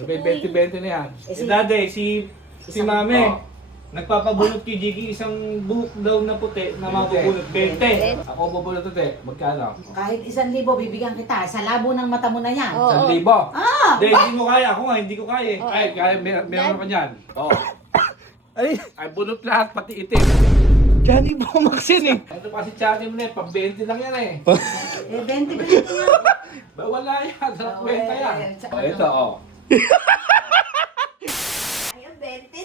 May 20-20 na yan. Si Dade, si Mame, Oh. nagpapabunot kay Jiggy isang buhok daw na puti na mabubunot. 20. Ako bubulot ito eh. Magkano? Kahit 1,000 bibigyan kita. Sa labo ng mata mo na yan. Oo. 1,000. Ah! Hindi mo kaya. Ako nga, hindi ko kaya eh. Ay, kaya meron ka dyan. Oo. Ay, Ay, bunot lahat, pati itim. Johnny Bomax yun eh. Ito pa si Chani mo na eh. Pang 20 lang yan eh. Eh, 20 ba ito nga? Wala yan. Sa kwenta yan. Oh, Ito, oh. Ayun, 20.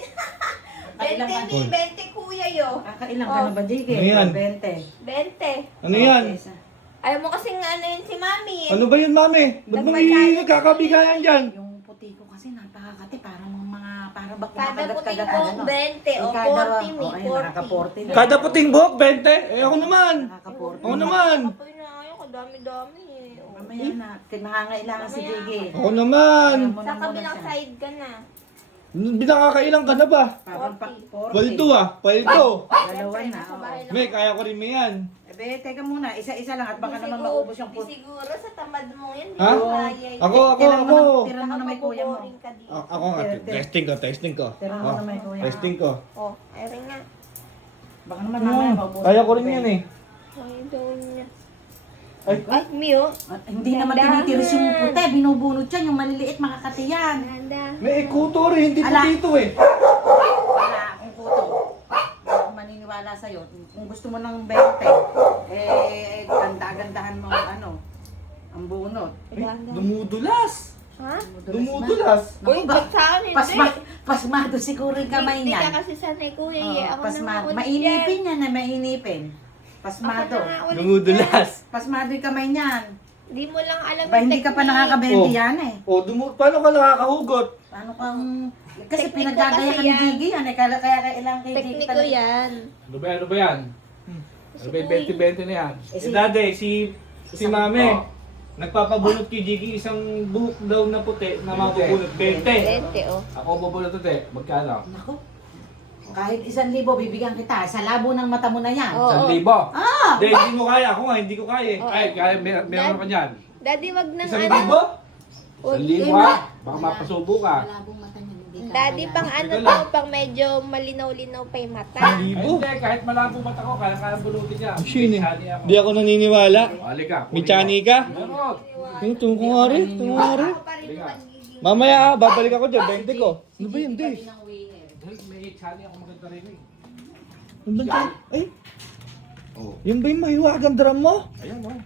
Ilang 20 20 kuya yo. Kakailang ka na ba, Jiggy? Ano yan? 20. 20. Ano yan? Ayaw mo kasing ano yun si mami. Ano ba yun, Mame? Ba't mo nagkakabigayan dyan? Yung puti ko kasi napakakati. Parang para bak Kada puting kagat buhok, 20 o 40 mi, 40. Nakaka-40 na. Kada puting buhok, 20? Eh ako naman. Nakaka-40. Ako naman. Kapoy na ayaw, kadami-dami eh. Mamaya na. Nangangailangan si Jiggy. Ako naman. Sa kabilang side ka na. Binakakailang ka na ba? Parang 40. Palito ah, palito. Dalawa na. Nasa oo. bahay lang. May, kaya ko rin may yan. Eh, teka muna. Isa-isa lang at baka Di naman siguro- maubos yung di puti. siguro sa tamad mo yan. Ha? Di mo kaya yun. Ako. Tira mo na may kuya mo. Maboboring ka dito. Ako nga, testing ko. Tira mo Oh, na may kuya. testing ko. Oh, ayun nga. Baka naman mamaya maubos. Kaya ko rin yan eh. Ayun daw niya. Ay. Ay, Mio. At hindi naman Ganda. tinitiris yung puti. Binubunot yan. Yung maliliit makakati yan. Ganda. May ikuto rin, hindi po Ala. dito eh. Wala akong kuto. Hindi ako maniniwala sa'yo. Kung gusto mo ng 20, eh, ganda-gandahan mo ang ang bunot. Ganda. Dumudulas. Ha? Dumudulas. Uy, ba't sa akin? Pasmado siguro yung kamay Hindi niyan. ka kasi sanay kuya Oo, eh. Ako pasmado. na nga Mainipin yan na mainipin. Pasmado. Dumudulas. Pasmado yung kamay niyan. Hindi mo lang alam Ba, hindi ka pa nakakabenti Oh. yan eh. Paano ka nakakahugot? Paano kang... Kasi Tekniko pinagagaya kasi ka ni yan. Gigi yan eh. Kaya kailangan kay Gigi Tekniko talaga. yan. Ano ba yan? Ano ba yan? May 20-20 na yan. Eh, Si Dade, si Mame, Oh. nagpapabunot kay Jiggy isang buhok daw na puti na mabubunot. 20. 20 oh. Ako bubulot ito eh. Magkano? Naku. Kahit 1,000 bibigyan kita. Sa labo ng mata mo na yan. Oo. 1,000. Ah! Hindi mo kaya. Ako nga, hindi ko kaya eh. Ay, kaya meron ka dyan. Daddy, wag nang Isang ano. libo? 1,000 ha? Baka mapasubo ka. Malabong mata niya. Hindi ka Daddy, kaya. pang ano Ito to, lang. pang medyo malinaw-linaw pa yung mata. Isang Ay, libo? hindi, kahit malabo mata ko, kaya bulutin niya. Sino? Chani ako. Di ako naniniwala. Hali ka. May chani ka? Meron. Ito ko nga rin. Ito nga rin. Ako pa rin yung magiging... Mamaya ah, babalik ako dyan. 20 ko. Ano ba yun, Hindi Dave? ka rin ang winner. May chani ako maganda rin eh. Ano ba yun? Ay, Oh. yun ba yung mahiwagang drum mo? Ayan oh.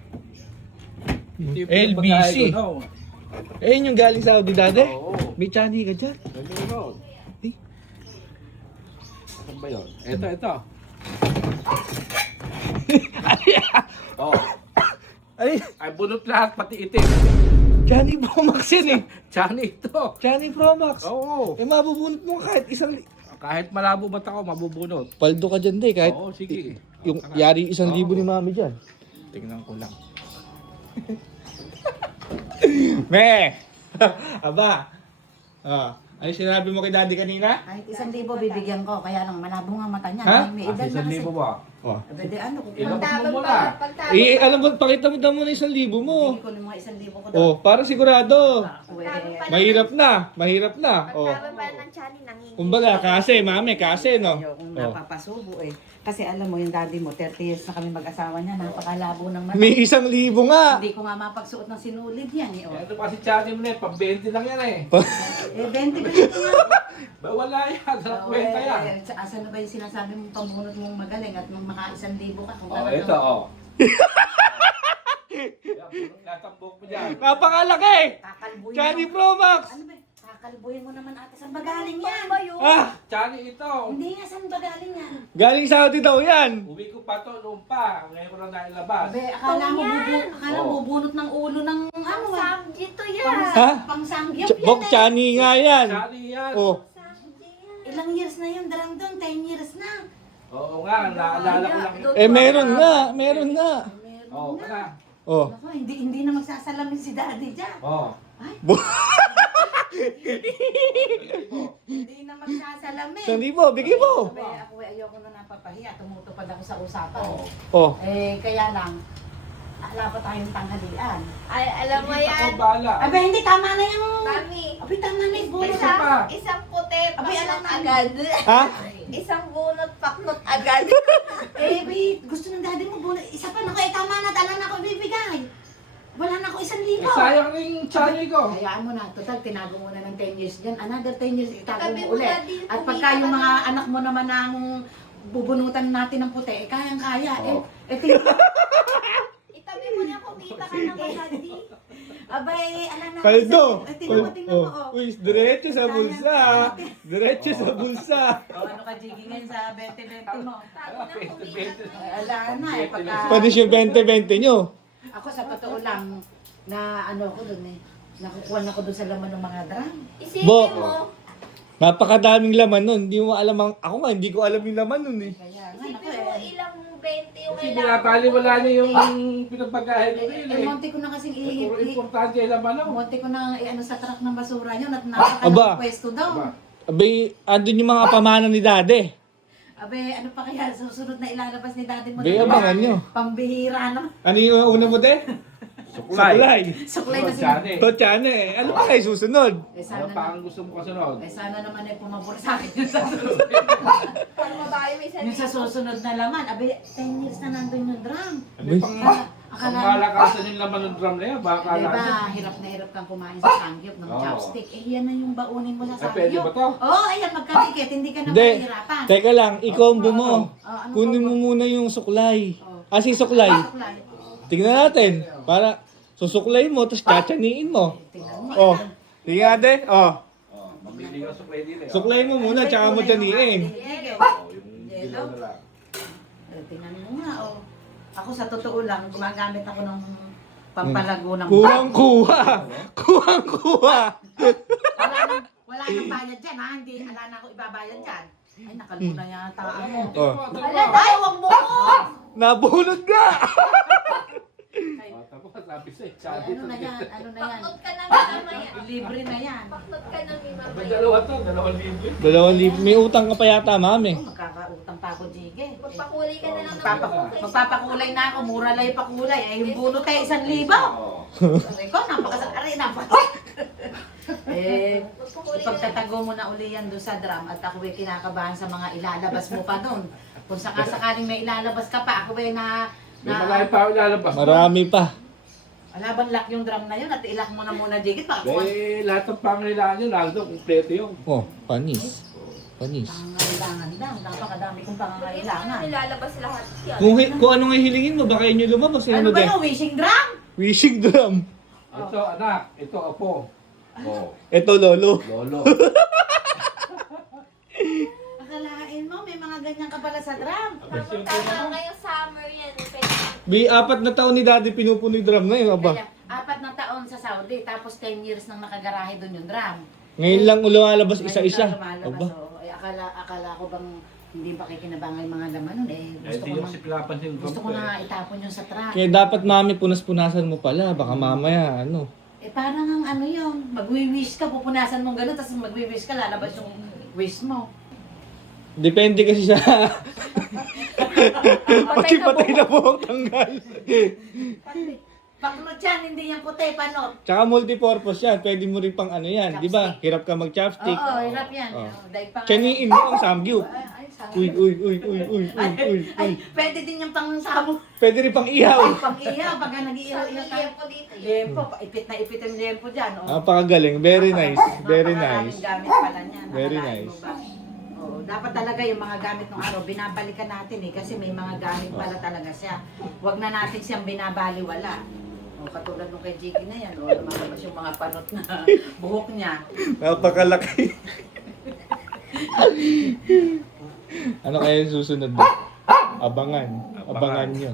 LBC. Eh, yun yung galing Saudi dati? Oo. May chani ka dyan. Meron. Eh, Saan ba yun? Ito. Oh. ay, Ay, bunot lahat, pati itim. Chani Pro Max yun eh. Chani ito. Chani Pro Max. Oo. Eh, mabubunot mo kahit isang... Kahit malabo mata ko, mabubunot. Paldo ka dyan, Day. Kahit Oo, sige. yung yari 1,000 ni Mami dyan. Tingnan ko lang. Me! Aba! Ano sinabi mo kay Daddy kanina? Kahit 1,000 bibigyan ko. Kaya lang malabo nga mata niya. Ha? May Kasi edad na kasi. 1,000 ba? Oh. Pwede ano kung Ilang- Pagtabag mo pa, na. pagtabag. Eh, alam mo, pakita mo daw muna 1,000 mo. Bigyan ko ng mga 1,000 ko daw. Oh, para sigurado. Ako eh. Mahirap na. Oh. Pagtabag pa ng chani, nangingi. Kumbaga, kasi, Mami, kasi, no? Kung Oh. napapasubo eh. Kasi alam mo yung daddy mo, 30 years na kami mag-asawa niya, napakalabo ng mata. May 1,000 nga. Hindi ko nga mapagsuot ng sinulid yan eh. Oh. Ito pa si Chani mo na eh, pang 20 lang yan eh. Eh, 20 ba ito nga? Wala yan, sa kwenta yan. Asan na ba yung sinasabi mong pambunot mong magaling at nung maka 1,000 ka? Kung Oh, talagang- ito oh. Yan, bunot lahat ang buhok mo dyan. Napakalaki! Kakalbuhin Chani mo. Pro Max! Ano ba? Kakalbuhin mo naman ate. Saan ba galing yan? Ba yun? Ah! Chani ito. Hindi nga, saan ba galing yan? Galing Saudi daw yan! Uwi ko pa to noon pa. Ngayon ko lang nailabas. Abe, akala mo, Oh. bubunot ng ulo ng ano ah. Samji to yan. Ha? Pang sangyap Bok, yan eh. Chani nga yan! Chani yan. Oh, Samji yan. Ilang years na yun, darang doon, 10 years na. Oo nga, naalala ko lang. eh meron nga, meron nga. Meron Oo, na. na. Oh. Naku, hindi na magsasalamin si daddy dyan. Oo. Ay, Bu- hindi na magsasalamin. 1,000, bigay mo! Sabi, ako ayoko na napapahiya, tumutupad ako sa usapan. Oo. Oh, Eh, kaya lang, Ala pa tayong tanghalian. Ay, alam mo yan. Ako bala. Aba, hindi, tama na yung... Mami, Abi, tama na yung bunot. Isa pa. isang puti, Abi, alam paknot na. agad. Ha? Isang bunot, paknot agad. Eh, babe, gusto ng daddy mo bunot. Isa pa, naku, eh, tama na, tala na ako ibibigay. Wala na ako 1,000. Eh, sayang na yung channel ko. Hayaan mo na, total, tinago mo na ng 10 years dyan. Another 10 years, itago Tabi mo mo ulit. na din, At kumita pagka yung ka mga na. anak mo naman ang bubunutan natin ng puti, eh, kayang-kaya. Oo. Itabi mo na, kumita ka na daddy. Abay, alam na. Kaldo! Tingnan mo, tingnan mo. Oh. Uy, diretso sa bulsa. Diretso sa bulsa. Oh, ano ka, Jiggy, ngayon sa 20-20 mo? Tago na kumita ka. Ay, ala na eh, pagka... Pwede yung 20-20 nyo. Ako sa totoo lang, na ano ko dun eh, nakukuha na ko dun sa laman ng mga drum. Isipin Bo. mo, Napakadaming laman nun. Hindi mo alam ang... Ako nga, hindi ko alam yung laman nun eh. Kaya nga, naku isipin mo eh. ilang 20 yung Kasi kailangan. binabaliwala niya yung pinapagahe ko rin Eh, eh. monte ko na kasing Puro importante yung laman ako. monte ko na ano sa truck ng basura yun at Aba. napakalang pwesto daw. Aba. Abay, andun yung mga pamana ni Dade. Abe, ano pa kaya susunod na ilalabas ni daddy mo? Bay, abangan nyo. Pambihira naman. Ano yung una mo, de? Suklay. Suklay na Channel sila. eh. Tochane eh. Ano pa kayo susunod? Eh Ano sana, pa ang gusto mo kasunod? eh sana naman ay pumabor sa akin yung sa susunod. Para mabayo may yung sa susunod na laman. Abe, 10 years na nandun yung drum. Ano Bay. pang malakasan yung laman ng drum na yan? Baka Diba, lang. hirap na hirap kang kumain sa sangyup ng Oo. chopstick. Eh, yan na yung baunin mo sa Ay, pwede sangyup. ba to? Oo, ayan, magkatikit. Hindi ka na Hindi. mahihirapan. Teka lang, ikombo mo. ano Kunin mo muna yung suklay. Si suklay. Suklay. Tingnan natin. Para susuklay mo, tapos chachaniin mo. Tingnan mo. Oh. Tingnan natin. Oh. Oh, mamili ka sa pwede rin. Suklay mo muna, tsaka mo chaniin. Oh, yung dilaw na lang. Tingnan mo nga, oh. Ako sa totoo lang, gumagamit ako ng pampalago ng Kuhang-kuha. Kuhang-kuha. wala nang bayad dyan, ha? Hindi, wala na ako ibabayad dyan. Ay, nakaluna yata ako. Oh. Ala, tayo, wag mo ko! Nabunod ka. Oh, tapos sabi sa'yo, Ay, sabi ano na yan, ano na yan. Paknot ka na mamaya. Libre na yan. Paknot ka na May mamaya. dalawa to, 2,000. 2,000. May utang ka pa yata, mami. Oh, magkakautang pa ako, Jige. Magpakulay ka na lang ng Magpapakulay na ako, mura lang yung pakulay. Ay, yung bunot ay 1,000. Oh. Sabi ko, napakasakari, eh, Magpakulay ka na. ipagtatago mo na uli yan doon sa drum at ako ay kinakabahan sa mga ilalabas mo pa doon. Kung sakasakaling may ilalabas ka pa, ako ay May malaki pa ako ilalabas. Marami pa. Alaban lock yung drum na yun at ilak mo na muna, Jigit. Eh, lahat ng pangailangan nyo, lalo kumpleto yun. Oh, panis. Panis. Pangangailangan daw, napakadami kong Hindi mo pangangailangan. na nilalabas lahat yan. Kung ano nga hilingin mo, baka inyo lumabas. Ano ba yung wishing drum? Wishing drum. Ito, anak. Ito, apo. Oh, Ito, lolo. lolo. Akalain mo, may mga ganyan ka pala sa drum. Tama ngayong summer yan. May 4 na taon ni daddy pinupuno yung drum na yun, aba. Kaya, 4 na taon sa Saudi, tapos 10 years nang nakagarahe doon yung drum. Ngayon lang lumalabas isa-isa. Ngayon lang lumalabas, Aba. oo. Eh, akala ko bang hindi pa kikinabangan yung mga laman nun eh. Eh, Gusto di ko, yung si pinapansin ko. gusto ko na itapon yung sa truck. Kaya dapat mami, punas-punasan mo pala. Baka mamaya, ano. Eh parang ang ano yun, magwi-wish ka, pupunasan mong gano'n, tapos magwi-wish ka, lalabas yung wish mo. Depende kasi sa... Patay na po ang tanggal. Paknot yan, hindi yan puti, panot. Tsaka multipurpose yan. Pwede mo rin pang ano yan. Di ba? Hirap ka mag-chopstick. Oo, hirap yan. Oh. Dahil pang... Chaniin mo ang samgyup. Ay, sana. Uy, uy, uy, uy, uy, uy, uy, Ay, uy. pwede din yung pang sabong. Pwede rin pang ihaw. Pang iyaw, pagka nag-iiyaw-iyaw tayo. po dito. Lempo, ipit na ipit yung lempo dyan. Oh. Napakagaling. Very nice. Very Napakaraming nice. gamit pala niya. Very Nakalain nice. mo ba? Oo, dapat talaga yung mga gamit ng araw, binabalikan natin eh, kasi may mga gamit pala talaga siya. Huwag na natin siyang binabaliwala. O, katulad nung kay Jiggy na yan, o, lumalabas yung mga panot na buhok niya. Napakalaki. Ano kaya yung susunod na? Abangan. Abangan nyo.